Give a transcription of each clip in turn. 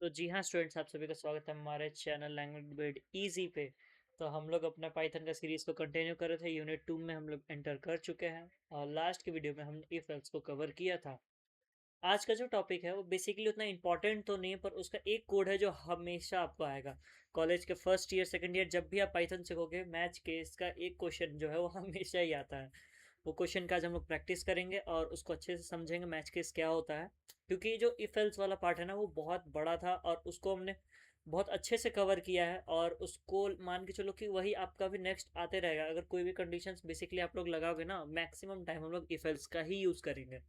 तो जी हाँ स्टूडेंट्स, आप सभी का स्वागत है हमारे चैनल लैंग्वेज बिल्ड इजी पे। तो हम लोग अपना पाइथन का सीरीज को कंटिन्यू कर रहे थे। यूनिट 2 में हम लोग एंटर कर चुके हैं और लास्ट की वीडियो में हमने इफ एल्स को कवर किया था। आज का जो टॉपिक है वो बेसिकली उतना इंपॉर्टेंट तो नहीं है, पर उसका एक कोड है जो हमेशा आपको आएगा। कॉलेज के फर्स्ट ईयर सेकंड ईयर जब भी आप पाइथन सीखोगे, मैच केस का एक क्वेश्चन जो है वो हमेशा ही आता है। वो क्वेश्चन का आज हम लोग प्रैक्टिस करेंगे और उसको अच्छे से समझेंगे मैच केस क्या होता है। क्योंकि जो इफ एल्स वाला पार्ट है ना वो बहुत बड़ा था और उसको हमने बहुत अच्छे से कवर किया है, और उसको मान के चलो कि वही आपका भी नेक्स्ट आते रहेगा। अगर कोई भी कंडीशंस बेसिकली आप लोग लगाओगे ना, मैक्सिमम टाइम हम लोग इफ एल्स का ही यूज़ करेंगे।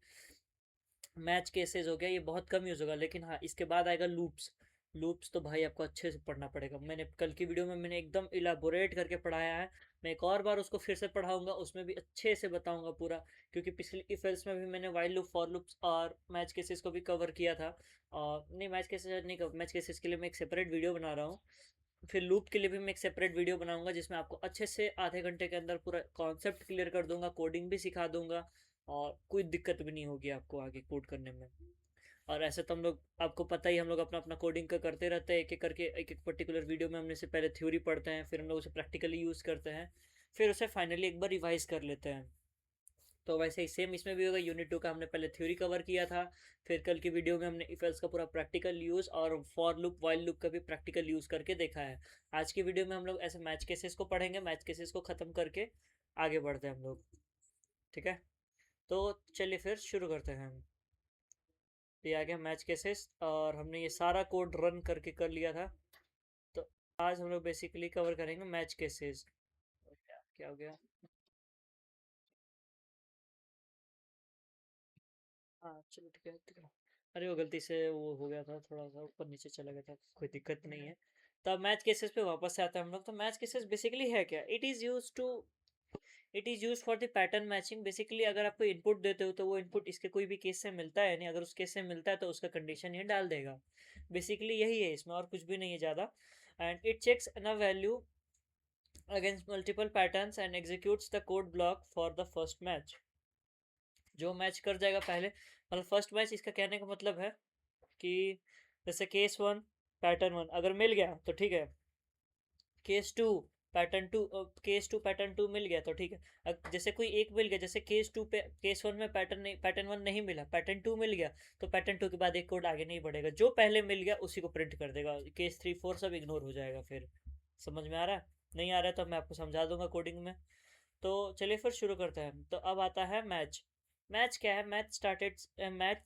मैच केसेस हो गया ये बहुत कम यूज़ होगा, लेकिन हाँ इसके बाद आएगा लूप्स। लूप्स तो भाई आपको अच्छे से पढ़ना पड़ेगा। मैंने कल की वीडियो में मैंने एकदम इलाबोरेट करके पढ़ाया है। मैं एक और बार उसको फिर से पढ़ाऊंगा, उसमें भी अच्छे से बताऊंगा पूरा। क्योंकि पिछली इफ एल्स में भी मैंने वाइल लूप, फॉर लूप्स और मैच केसेस को भी कवर किया था। और नहीं, मैच केसेस नहीं, मैच केसेस के लिए मैं एक सेपरेट वीडियो बना रहा हूँ। फिर लूप के लिए भी मैं एक सेपरेट वीडियो बनाऊंगा, जिसमें आपको अच्छे से आधे घंटे के अंदर पूरा कॉन्सेप्ट क्लियर कर दूंगा, कोडिंग भी सिखा दूंगा। और कोई दिक्कत भी नहीं होगी आपको आगे कोड करने में। और ऐसे तो हम लोग, आपको पता ही, हम लोग अपना अपना कोडिंग का करते रहते हैं, एक एक करके एक एक पर्टिकुलर वीडियो में हमने से पहले थ्योरी पढ़ते हैं, फिर हम लोग उसे प्रैक्टिकली यूज़ करते हैं, फिर उसे फाइनली एक बार रिवाइज कर लेते हैं। तो वैसे ही सेम इसमें भी होगा। यूनिट 2 का हमने पहले थ्योरी कवर किया था, फिर कल की वीडियो में हमने इफ एल्स का पूरा प्रैक्टिकल यूज़ और फॉर लूप वाइल लूप का भी प्रैक्टिकल यूज़ करके देखा है। आज की वीडियो में हम लोग ऐसे मैच केसेस को पढ़ेंगे, मैच केसेस को ख़त्म करके आगे बढ़ते हैं हम लोग। ठीक है, तो चलिए फिर शुरू करते हैं हम। ये आ गया मैच केसेस और हमने ये सारा कोड रन करके कर लिया था। तो आज हम लोग बेसिकली कवर करेंगे मैच केसेस। क्या क्या हो गया? हाँ चलो ठीक है ठीक है। अरे वो गलती से वो हो गया था, थोड़ा सा ऊपर नीचे चला गया था, कोई दिक्कत नहीं है। तो अब मैच केसेस पे वापस से आते हैं हम लोग। तो मैच केसेस बेसिकली है क्या? It is use for the pattern matching. Basically अगर आपको इनपुट देते हो तो वो इनपुट इसके कोई भी केस से मिलता है नहीं, अगर उस केस से मिलता है तो उसका कंडीशन ये डाल देगा। बेसिकली यही है, इसमें और कुछ भी नहीं है ज़्यादा। एंड इट चेक्स न value against multiple patterns and executes the code block for the first match। जो मैच कर जाएगा पहले, मतलब फर्स्ट मैच, इसका कहने का मतलब है कि जैसे केस वन पैटर्न वन अगर मिल गया तो ठीक है। Case two pattern two, case two pattern two मिल गया तो ठीक है। जैसे कोई एक मिल गया, जैसे केस टू पे केस वन में पैटर्न नहीं, पैटर्न वन नहीं मिला, पैटर्न टू मिल गया, तो पैटर्न टू के बाद एक कोड आगे नहीं बढ़ेगा, जो पहले मिल गया उसी को प्रिंट कर देगा। केस थ्री फोर सब इग्नोर हो जाएगा। फिर समझ में आ रहा है? नहीं आ रहा है तो मैं आपको समझा दूंगा कोडिंग में। तो चलिए फिर शुरू करते हैं। तो अब आता है मैच। मैच क्या है? Match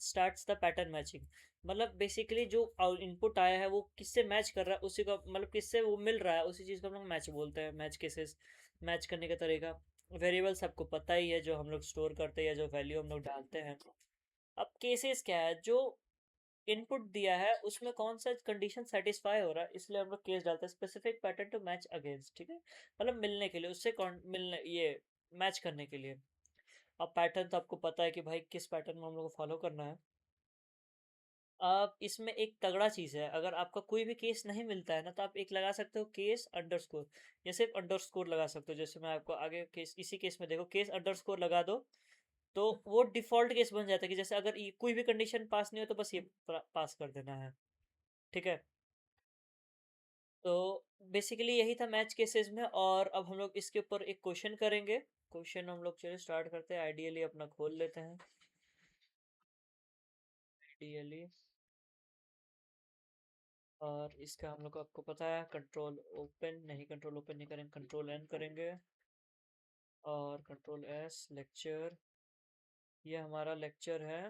starts the pattern matching. मतलब बेसिकली जो इनपुट आया है वो किससे मैच कर रहा है, उसी का मतलब किससे वो मिल रहा है, उसी चीज़ को हम लोग मैच बोलते हैं। मैच केसेस, मैच करने का तरीका। वेरिएबल्स आपको पता ही है, जो हम लोग स्टोर करते हैं या जो वैल्यू हम लोग डालते हैं। अब केसेस क्या है? जो इनपुट दिया है उसमें कौन सा कंडीशन सेटिस्फाई हो रहा है, इसलिए हम लोग केस डालते हैं। Specific pattern to match against, ठीक है, मतलब मिलने के लिए, उससे मिलने, ये मैच करने के लिए। अब पैटर्न तो आपको पता है कि भाई किस पैटर्न में हम लोग को फॉलो करना है। अब इसमें एक तगड़ा चीज़ है, अगर आपका कोई भी केस नहीं मिलता है ना, तो आप एक लगा सकते हो केस अंडरस्कोर, या सिर्फ अंडरस्कोर लगा सकते हो। जैसे मैं आपको आगे केस, इसी केस में देखो, केस अंडरस्कोर लगा दो तो वो डिफॉल्ट केस बन जाता है कि जैसे अगर कोई भी कंडीशन पास नहीं हो तो बस ये पास कर देना है। ठीक है, तो बेसिकली यही था मैच केसेस में। और अब हम लोग इसके ऊपर एक क्वेश्चन करेंगे। क्वेश्चन हम लोग चलिए स्टार्ट करते हैं। आइडियली अपना खोल लेते हैं। आइडियली, और इसका हम लोग को, आपको पता है, कंट्रोल ओपन नहीं, कंट्रोल ओपन नहीं करेंगे, कंट्रोल एन करेंगे। और कंट्रोल एस लेक्चर, ये हमारा लेक्चर है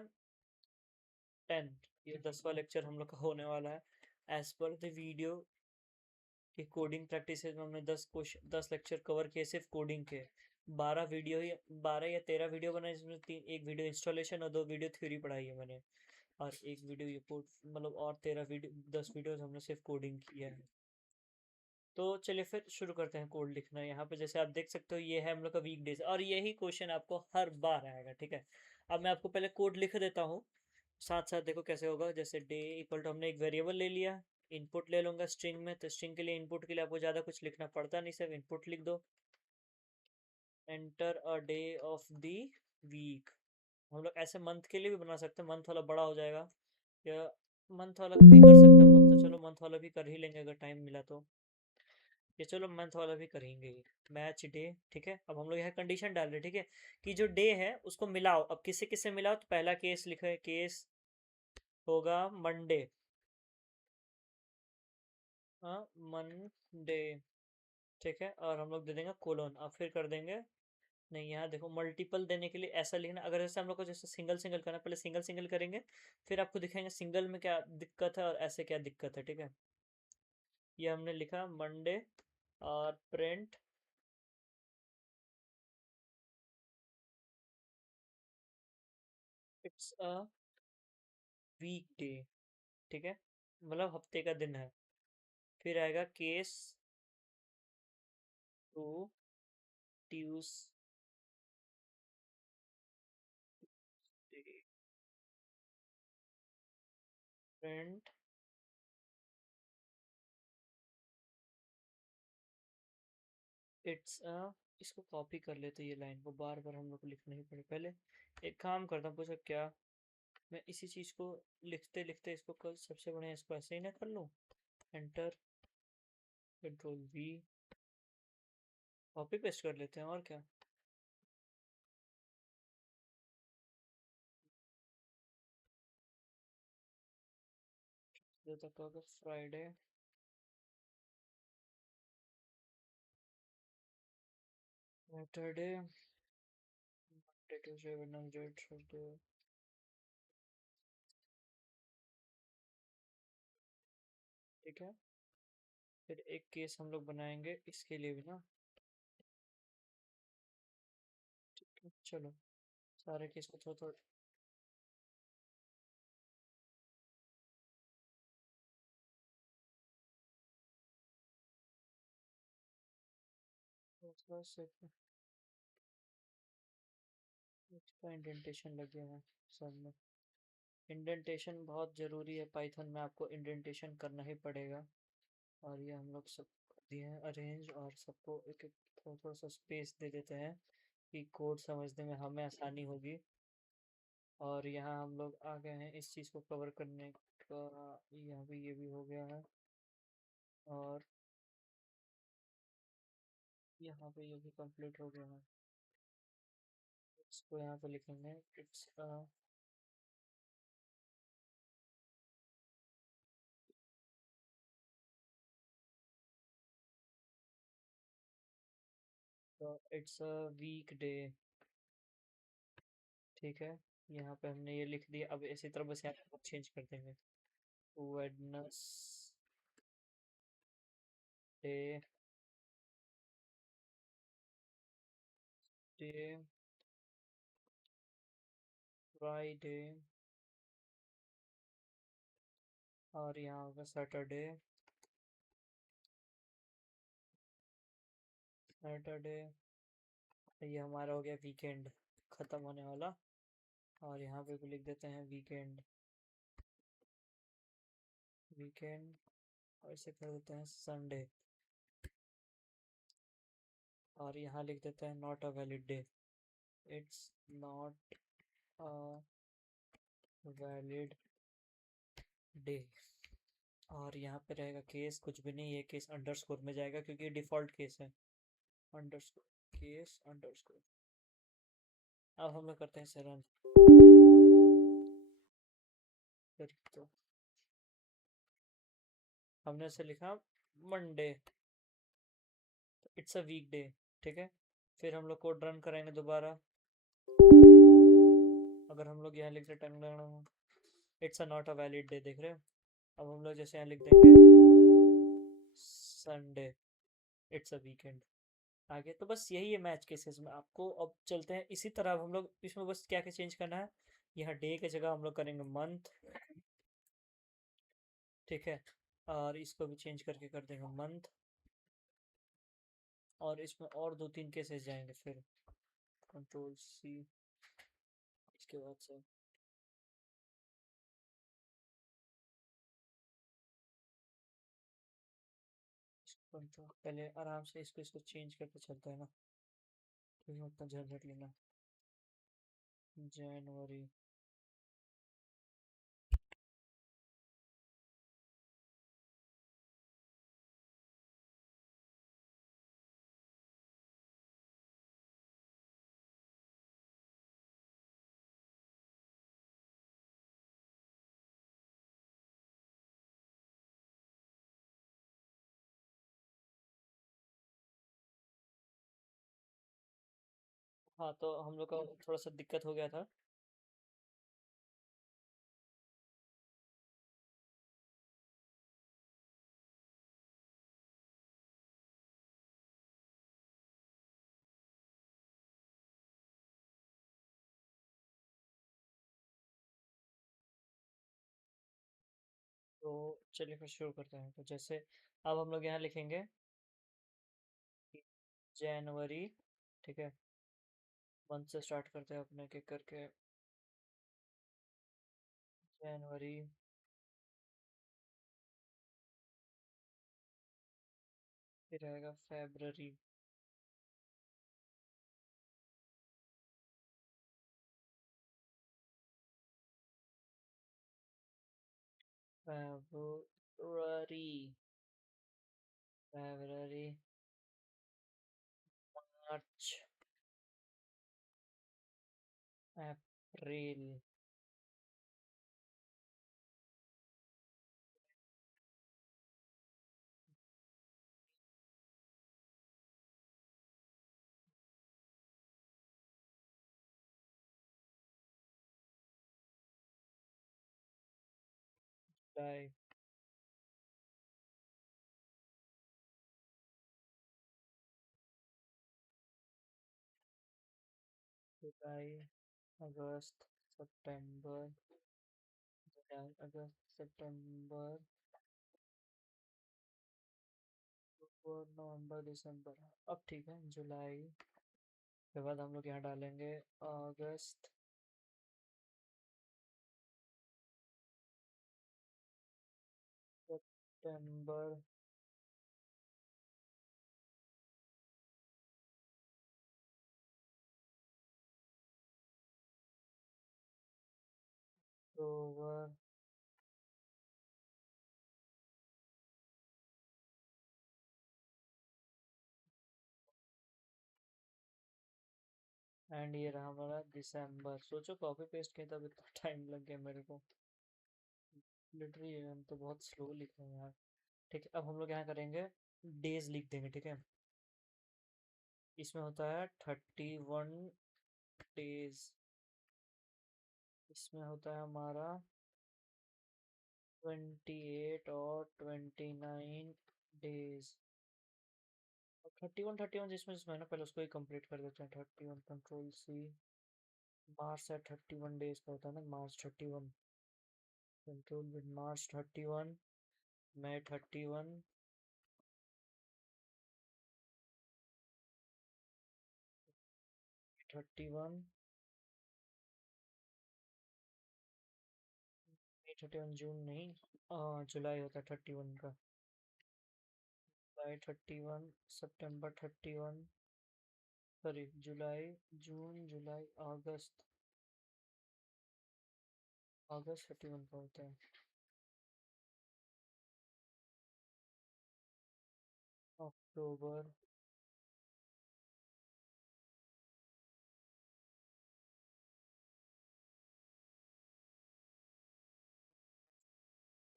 10। ये 10वां लेक्चर हम लोग का होने वाला है। एज पर द वीडियो कि कोडिंग प्रैक्टिस में हमने 10 लेक्चर कवर किए सिर्फ कोडिंग के। 12 या 13 वीडियो बनाए, जिसमें एक वीडियो इंस्टॉलेशन और 2 वीडियो थ्योरी पढ़ाई है मैंने। और एक वीडियो ये कोड, मतलब और 13 वीडियो, 10 वीडियोस हमने सिर्फ कोडिंग किया है। तो चलिए फिर शुरू करते हैं कोड लिखना। यहाँ पे जैसे आप देख सकते हो ये है हम लोग का वीक डेज, और यही क्वेश्चन आपको हर बार आएगा। ठीक है, अब मैं आपको पहले कोड लिख देता हूँ, साथ साथ देखो कैसे होगा। जैसे डे इक्वल टू, हमने एक वेरिएबल ले लिया, इनपुट ले लूंगा स्ट्रिंग में, तो स्ट्रिंग के लिए, इनपुट के लिए आपको ज़्यादा कुछ लिखना पड़ता नहीं, सिर्फ इनपुट लिख दो। Enter a day of the week. हम लोग ऐसे मंथ के लिए भी बना सकते हैं, मंथ वाला बड़ा हो जाएगा, या मंथ वाला भी कर सकते हैं हम लोग। चलो मंथ वाला भी कर ही लेंगे अगर टाइम मिला तो। ये चलो मंथ वाला भी करेंगे ही। Match day. ठीक है, अब हम लोग यहाँ कंडीशन डाल रहे हैं, ठीक है, कि जो डे है उसको मिलाओ। अब किससे किससे मिलाओ, तो पहला केस लिखा है, केस होगा मंडे। हाँ, मंडे। ठीक है, और हम लोग दे देंगे कोलोन। अब फिर कर देंगे, नहीं यहाँ देखो मल्टीपल देने के लिए ऐसा लिखना। अगर जैसे हम लोग को जैसे सिंगल सिंगल करना, पहले सिंगल सिंगल करेंगे, फिर आपको दिखाएंगे सिंगल में क्या दिक्कत है और ऐसे क्या दिक्कत है। ठीक है, ये हमने लिखा मंडे और print it's a weekday. ठीक है, मतलब हफ्ते का दिन है। फिर आएगा case to Tuesday. Print it's a, इसको कॉपी कर लेते ये लाइन को, बार बार हम लोग को लिखना ही पड़े। पहले एक काम करता हूँ, पूछा क्या मैं इसी चीज़ को लिखते लिखते इसको कल सबसे बढ़िया इसको ऐसे ही ना कर लूँ। Enter, control we, copy paste कर लेते हैं और क्या। जो तक होगा Friday, Saturday, Monday, Tuesday, Wednesday, Thursday. ठीक है, फिर एक केस हम लोग बनाएंगे इसके लिए भी ना। ठीक है, चलो सारे केस को थोड़ा थोड़ा थोड़ा से इसका इंडेंटेशन लग गया है सब में। इंडेंटेशन बहुत ज़रूरी है पाइथन में, आपको इंडेंटेशन करना ही पड़ेगा। और ये हम लोग सब कर दिए हैं अरेंज, और सबको एक एक थोड़ा थोड़ा सा स्पेस दे देते हैं कि कोड समझने में हमें आसानी होगी। और यहाँ हम लोग आ गए हैं इस चीज़ को कवर करने का। यहाँ भी ये भी हो गया है, और यहाँ पे ये भी कंप्लीट हो गया है। इसको यहाँ पे लिखेंगे it's it's a weekday. ठीक है, यहाँ पे हमने ये लिख दिया। अब इसी तरह बस यहाँ पे चेंज कर देंगे, वेडनेसडे, डे, फ्राइडे, और यहाँ होगा सैटरडे। सैटरडे, ये हमारा हो गया वीकेंड ख़त्म होने वाला। और यहाँ पे भी लिख देते हैं वीकेंड, वीकेंड, और इसे कर देते हैं संडे। और यहाँ लिख देते हैं not a valid day, it's not a valid day. और यहाँ पे रहेगा केस कुछ भी नहीं, ये केस अंडरस्कोर में जाएगा क्योंकि ये डिफ़ॉल्ट केस है। Underscore, case underscore. अब हम लोग करते हैं इसे रन। फिर तो हमने इसे लिखा Monday, it's a weekday. ठीक है, फिर हम लोग कोड रन कराएंगे दोबारा। अगर हम लोग यहाँ लिख रहे it's a not a valid day, देख रहे हो। अब हम लोग जैसे यहाँ लिख देंगे संडे, इट्स अ वीकेंड। आगे तो बस यही है मैच केसेस में आपको। अब चलते हैं इसी तरह। अब हम लोग इसमें बस क्या क्या चेंज करना है, यहाँ डे की जगह हम लोग करेंगे मंथ। ठीक है, और इसको भी चेंज करके कर देंगे मंथ। और इसमें और दो तीन केसेस जाएंगे फिर, कंट्रोल सी, इसके बाद से कंट्रोल, पहले आराम से इसको इसको चेंज करके चलता है ना, फिर उतना झंझट लेना। जनवरी, हाँ, तो हम लोग का थोड़ा सा दिक्कत हो गया था। तो चलिए फिर शुरू करते हैं। तो जैसे अब हम लोग यहाँ लिखेंगे कि जनवरी, ठीक है, मंथ से स्टार्ट करते हैं अपने के करके। जनवरी, फिर आएगा फेब्रवरी, फेब्रुअरी, फेब्रवरी, मार्च, अप्रैल, जुलाई, जुलाई, अगस्त, सितंबर, जुलाई, अगस्त, सितंबर, अक्टूबर, नवंबर, दिसंबर। अब ठीक है, जुलाई के बाद हम लोग यहाँ डालेंगे अगस्त, सितंबर, अक्टूबर, एंड ये रहा हमारा दिसंबर। सोचो कॉपी पेस्ट किया तब इतना टाइम लग गया मेरे को। लिटरली हम तो बहुत स्लो लिख रहे हैं यार। ठीक है, अब हम लोग यहाँ करेंगे, डेज लिख देंगे, ठीक है। इसमें होता है 31 डेज, इसमें होता है हमारा 28 और 29 डेज। और 31 जिसमें है ना, पहले उसको ही कंप्लीट कर देते हैं। 31, कंट्रोल सी, मार्च है 31 डेज का होता है ना, मार्च 31, control with March 31, May 31, 31, May 31, जून नहीं, जुलाई होता है 31 का। जुलाई 31, September 31, सॉरी जुलाई, जून, जुलाई, अगस्त, अगस्त 31 का होता है। October,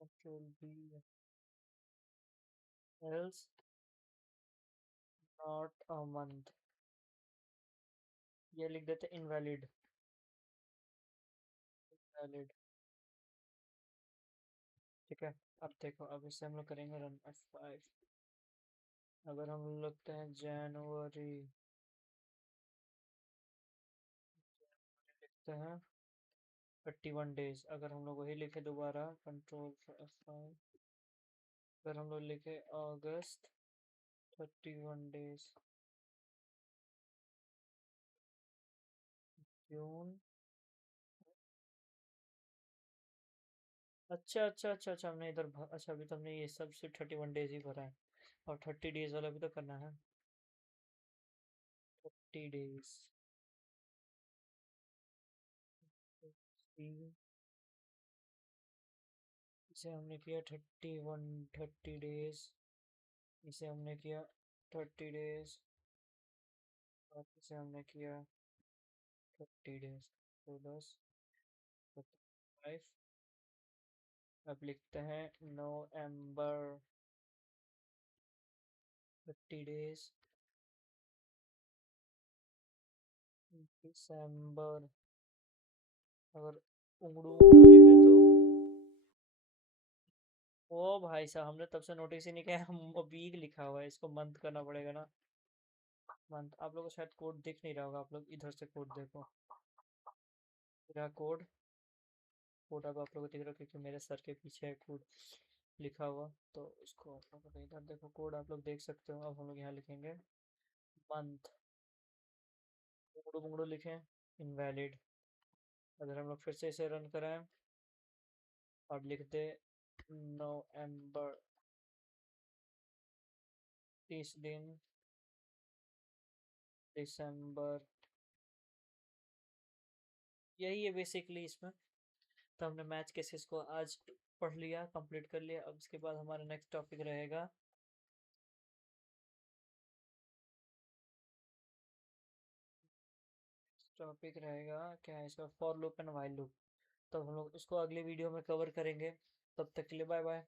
control B, else not a month, ये लिख देते इनवैलिड, वैलिड, ठीक है। अब देखो, अब इसे हम लोग करेंगे रन F5। अगर हम लिखते हैं जनवरी, लिखते हैं 31 डेज, अगर हम लोग वही लिखे दोबारा, कंट्रोल F5, अगर हम लोग लिखे अगस्त 31 डेज, जून, अच्छा अच्छा अच्छा अच्छा, हमने इधर अच्छा, अभी तो हमने ये सब सिर्फ 31 डेज ही भरा है, और 30 डेज वाला भी तो करना है। 30 डेज, इसे हमने किया 31, 30 डेज, इसे हमने किया 30 डेज, और इसे हमने किया 30 डेज, तो 10, 5। अब लिखते हैं नवंबर, 30 डेज, दिसंबर। अगर उंगड़ू उंगड़ू लिखे तो ओ भाई साहब, हमने तब से नोटिस ही नहीं किया। वीक लिखा हुआ है, इसको मंथ करना पड़ेगा ना। मंथ। आप लोगों को शायद कोड दिख नहीं रहा होगा, आप लोग इधर से कोड देखो। मेरा कोड। कोड अब आप लोगों को दिख रहा है क्योंकि मेरे सर के पीछे है कोड लिखा हुआ। तो इसको आप लोग इधर देखो, कोड आप लोग देख सकते हो। अब हम लोग यहाँ लिखेंगे मंथ। उंगड़ू उंगड़ू लिखें, इनवैलिड। अगर हम लोग फिर से इसे रन कराएं और लिख दे नवंबर 30 दिन, दिसंबर, यही है बेसिकली इसमें। तो हमने मैच केसेस को आज पढ़ लिया, कंप्लीट कर लिया। अब इसके बाद हमारा नेक्स्ट टॉपिक रहेगा, टॉपिक रहेगा क्या है इसका, for loop and while loop. तो हम लोग इसको अगले वीडियो में कवर करेंगे। तब तक के लिए बाय बाय।